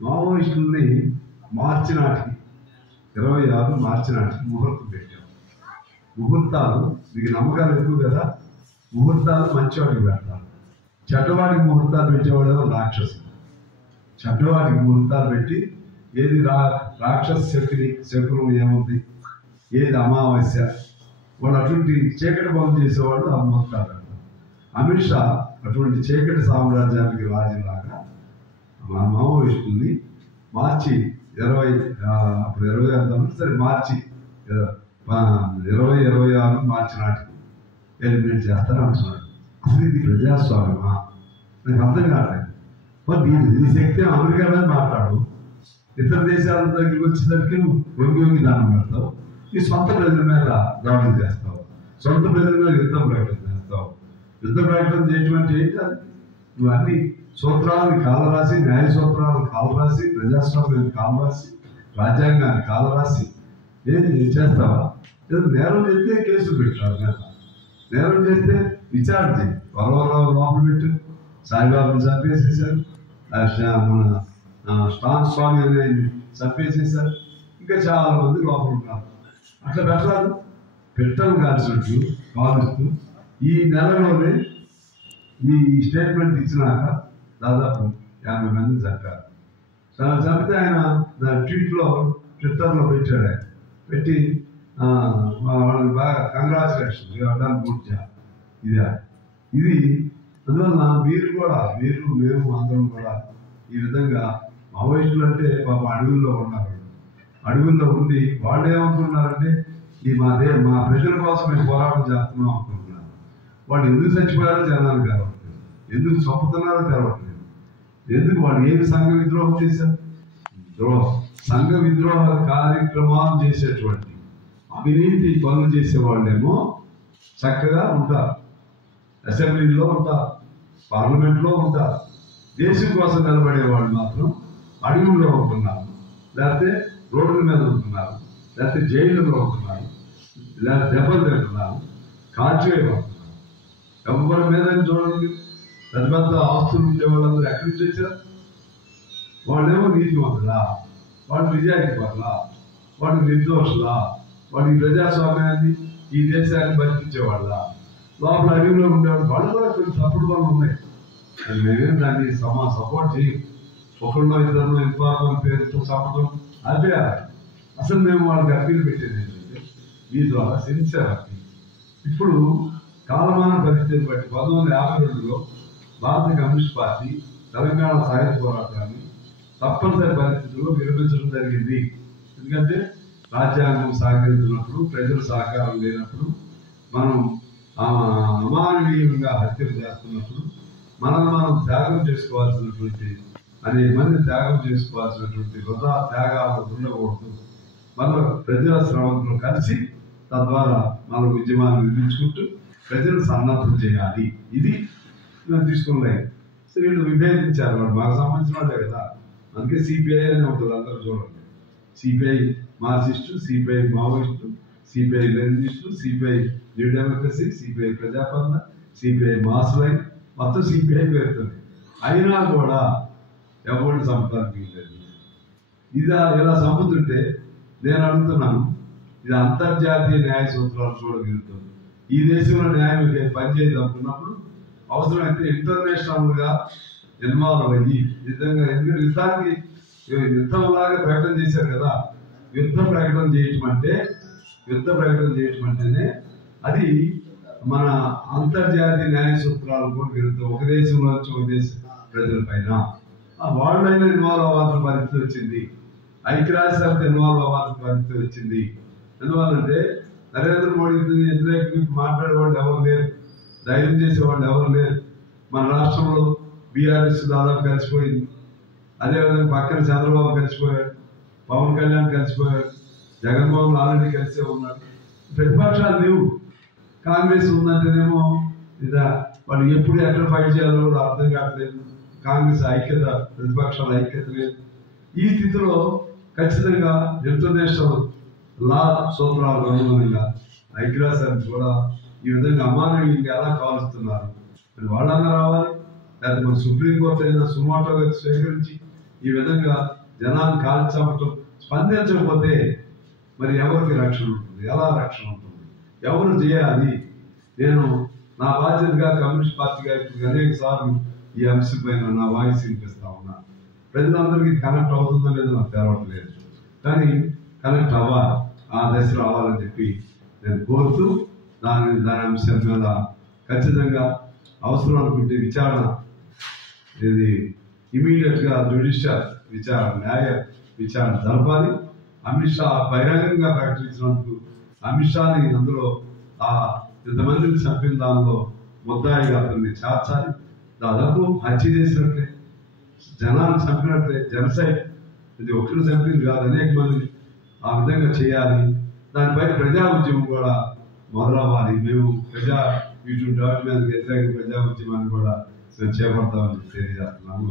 మావోయిస్టుల్ని మార్చి నాటికి 26 మార్చి నాటికి ముహూర్తం పెట్టాం. ముహూర్తాలు మీకు నమ్మకాలు ఎక్కువ కదా, ముహూర్తాలు మంచివాడికి పెడతారు. చెడ్డవాడికి ముహూర్తాలు పెట్టేవాడు రాక్షసుడు. చెడ్డవాడికి ముహూర్తాలు పెట్టి ఏది రాక్షస శకునం ఏముంది, ఏది అమావాస్య, వాడు అటువంటి చీకటి పనులు చేసేవాడు ఆ ముహూర్తాలు పెడతారు. అమిత్ షా అటువంటి చీకటి సామ్రాజ్యానికి రాజులాగా మా మావోయిస్టుల్ని మార్చి 20 అప్పుడు 20 అంటాము సరే, మార్చి 26 మార్చి నాటికి ఎలిమినేట్ చేస్తాను అంటున్నాడు. అసలు ఇది ప్రజాస్వామ్యమా? నాకు అర్థం కాలేదు. మరి ఈ శక్తి అమెరికా మీద మాట్లాడు, ఇతర దేశాల దగ్గరికి వచ్చేసరికి వంగి దానం పెడతావు, ఈ సొంత ప్రజల మీద దాడులు చేస్తావు, సొంత ప్రజల మీద యుద్ధం ప్రకటన చేస్తావు. యుద్ధ ప్రకటన చేయటం అంటే ఏంటి? అది నువ్వు అన్ని సూత్రాలను కాలరాసి, న్యాయ సూత్రాలను కాలరాసి, ప్రజాస్వామ్యాన్ని కాలరాసి, రాజ్యాంగాన్ని కాలరాసి ఏది చేస్తావా? ఏదో నేరం చేస్తే కేసులు పెట్టాడు మీద, నేరం చేస్తే విచారణ చేయి. వరవరావు లోపల పెట్టు, సాయిబాబుని చంపేసేసారు, మన స్టాన్ స్వామి అనేది చంపేసేసారు, ఇంకా చాలా మంది లోపల ఉన్నారు. అట్లా పెట్టరాదు. పెట్టను కాల్చినట్టు కాలుస్తూ ఈ నెలలోనే ఈ స్టేట్మెంట్ ఇచ్చినాక దాదాపు 50 మంది చంపారు. చంపితే ఆయన ట్విట్టర్లో పెట్టాడు. ఆయన పెట్టి వాళ్ళకి బాగా కంగ్రాచులేషన్, డన్ గుడ్ జాబ్. ఇది అందువల్ల మేము అందరం కూడా ఈ విధంగా మావోయిస్టులు అంటే పాప అడవుల్లో ఉన్నారు. అడవుల్లో ఉండి వాళ్ళు ఏమనుకుంటున్నారంటే మా ప్రజల కోసం మేము పోరాటం చేస్తున్నాం అనుకుంటున్నారు. వాళ్ళు ఎందుకు చచ్చిపోయారో జనాలు తెలవట్లేదు, ఎందుకు చంపుతున్నారో తెలవట్లేదు, ఎందుకు వాళ్ళు ఏమి సంఘ విద్రోహం చేశారు. సంఘ విద్రోహ కార్యక్రమాలు చేసేటువంటి అవినీతి పనులు చేసే వాళ్ళేమో చక్కగా ఉంటారు, అసెంబ్లీలో ఉంటారు, పార్లమెంట్లో ఉంటారు. దేశం కోసం నిలబడే వాళ్ళు మాత్రం అడవుల్లో ఉంటున్నారు, లేకపోతే రోడ్ల మీద ఉంటున్నారు, లేకపోతే జైళ్ళలో ఉంటున్నారు, లేకపోతే దెబ్బలు తింటున్నారు, కాల్చివేయబడుతున్నారు. ఎవరి మీద చూడండి, పెద్ద పెద్ద ఆస్తులు ఉండే వాళ్ళందరూ ఎక్కడి నుంచి వచ్చారు? వాళ్ళేమో నీతివంతులా, వాళ్ళు నిజాయితీ పట్ల, వాళ్ళు నిర్దోషులా, వాళ్ళు ఈ ప్రజాస్వామ్యాన్ని ఈ దేశాన్ని బతికించేవాళ్ళ, లోపల అడవిలో ఉండేవాళ్ళు. వాళ్ళు కూడా కొన్ని తప్పుడు పనులు ఉన్నాయి. మేమేం దాన్ని సపోర్ట్ చేయం. ఒకరిలో ఇద్దరిలో ఇన్ఫార్మల్ పేరుతో చెప్పడం అదే. అసలు మేము వాళ్ళకి అప్పీల్ పెట్టేది ఏంటంటే మీ ద్వారా సిన్సియర్ అప్పీల్. ఇప్పుడు కాలమాన పరిస్థితిని బట్టి 1952లో భారత కమ్యూనిస్ట్ పార్టీ తెలంగాణ సాయుధ పోరాటాన్ని తప్పనిసరి పరిస్థితుల్లో విరమించడం జరిగింది. ఎందుకంటే రాజ్యాంగం సహకరించినప్పుడు, ప్రజల సహకారం లేనప్పుడు, మనం అమానవీయంగా హత్యలు చేస్తున్నప్పుడు మనం త్యాగం చేసుకోవాల్సినటువంటి అనేక మంది త్యాగం చేసుకోవాల్సినటువంటి వృధా త్యాగాలు ఉండకూడదు. మనం ప్రజల శ్రమంతో కలిసి తద్వారా మనం ఉద్యమాన్ని నిర్మించుకుంటూ ప్రజలు సన్నద్ధం చేయాలి. ఇది మేము తీసుకున్నాయి. సో వీళ్ళు విభేదించారు. వాడు మాకు సంబంధించిన వాళ్ళే కదా, అందుకే సిపిఐ అని ఉంటుంది. అందరూ చూడండి, CPI Marxist, CPI Maoist, CPI Leninist, CPI new democracy, CPI Prajapalana, CPI mass line, మొత్తం సిపిఐ పేరుతుంది. అయినా కూడా ఎవరిని చంపడానికి వీల్లేదు. ఇలా చంపుతుంటే నేను అడుగుతున్నాను, ఇది అంతర్జాతీయ న్యాయ సూత్రాలు కూడా విరుద్ధం. ఈ దేశంలో న్యాయం పనిచేయదు అనుకున్నప్పుడు అవసరమైతే ఇంటర్నేషనల్గా ఇన్వాల్వ్ అయ్యి నిజంగా, ఎందుకంటే యుద్ధంలాగా ప్రకటన చేశారు కదా. యుద్ధ ప్రకటన చేయటం అంటేనే అది మన అంతర్జాతీయ న్యాయ సూత్రాలు కూడా విరుద్ధం. ఒక దేశంలో నుంచి ఒక దేశ ప్రజల పైన వాళ్ళైనా ఇన్వాల్వ్ అవ్వాల్సిన పరిస్థితి వచ్చింది. ఐక్యరాజ్య సమితి ఇన్వాల్వ్ అవ్వాల్సిన పరిస్థితి వచ్చింది. ఎందువల్లంటే నరేంద్ర మోడీకి వ్యతిరేకంగా మాట్లాడే వాళ్ళు ఎవరు లేరు, ధైర్యం చేసేవాళ్ళు ఎవరు లేరు. మన రాష్ట్రంలో బీఆర్ఎస్ దాదాపు కలిసిపోయింది. అదేవిధంగా పక్కన చంద్రబాబు కలిసిపోయాడు, పవన్ కళ్యాణ్ కలిసిపోయాడు, జగన్మోహన్ ఆల్రెడీ కలిసే ఉన్నాడు. ప్రతిపక్షాలు లేవు. కాంగ్రెస్ ఉందంటేనేమో వాళ్ళు ఎప్పుడు ఎక్కడ ఫైట్ చేయాలో కూడా అర్థం కావట్లేదు. కాంగ్రెస్ ఐక్యత, ప్రతిపక్షాల ఐక్యత లేదు. ఈ స్థితిలో ఖచ్చితంగా ఇంటర్నేషనల్ లా సూత్రాలకు అనుగుణంగా ఐక్యరాజ్య సమితి కూడా ఈ విధంగా అమానవీయంగా ఎలా కాలుస్తున్నారు, వాళ్ళన్నా రావాలి. లేకపోతే మన సుప్రీంకోర్టు అయినా సుమోటోగా స్వీకరించి ఈ విధంగా జనాన్ని కాల్చబట్టం స్పందించకపోతే మరి ఎవరికి రక్షణ ఉంటుంది? ఎలా రక్షణ ఉంటుంది? ఎవరు చేయాలి? నేను నా బాధ్యతగా కమ్యూనిస్ట్ పార్టీగా ఇప్పుడు అనేక సార్లు ఈ అంశం పైన నా వాయిస్ వినిపిస్తా ఉన్నా. ప్రజలందరికీ కనెక్ట్ అవుతుందో లేదో నాకు తెలవట్లేదు, కానీ కనెక్ట్ అవ్వాలి, ఆ దశలో అవ్వాలని చెప్పి నేను కోరుతూ దాని అంశం మీద ఖచ్చితంగా అవసరం అనుకుంటే విచారణ, ఇది ఇమీడియట్గా జ్యుడిషియల్ విచారణ, న్యాయ విచారణ జరపాలి. అమిత్ షా బహిరంగంగా ప్రకటించినందుకు అమిత్ షాని అందులో ఆ ఇంతమందిని చంపిన దానిలో ముద్దాయిగా అతన్ని చేర్చాలి. దాదాపు హత్య చేసినట్లే, జనాన్ని చంపినట్లే, జనసైడ్ ఇది ఒకరు చంపింది కాదు, అనేక మందిని ఆ విధంగా చేయాలి. దానిపై ప్రజా ఉద్యమం కూడా మొదలవ్వాలి. మేము ఇటువంటి వాటి మీద వ్యతిరేక ప్రజా ఉద్యమాన్ని కూడా చేపడతామని తెలియజేస్తున్నాము.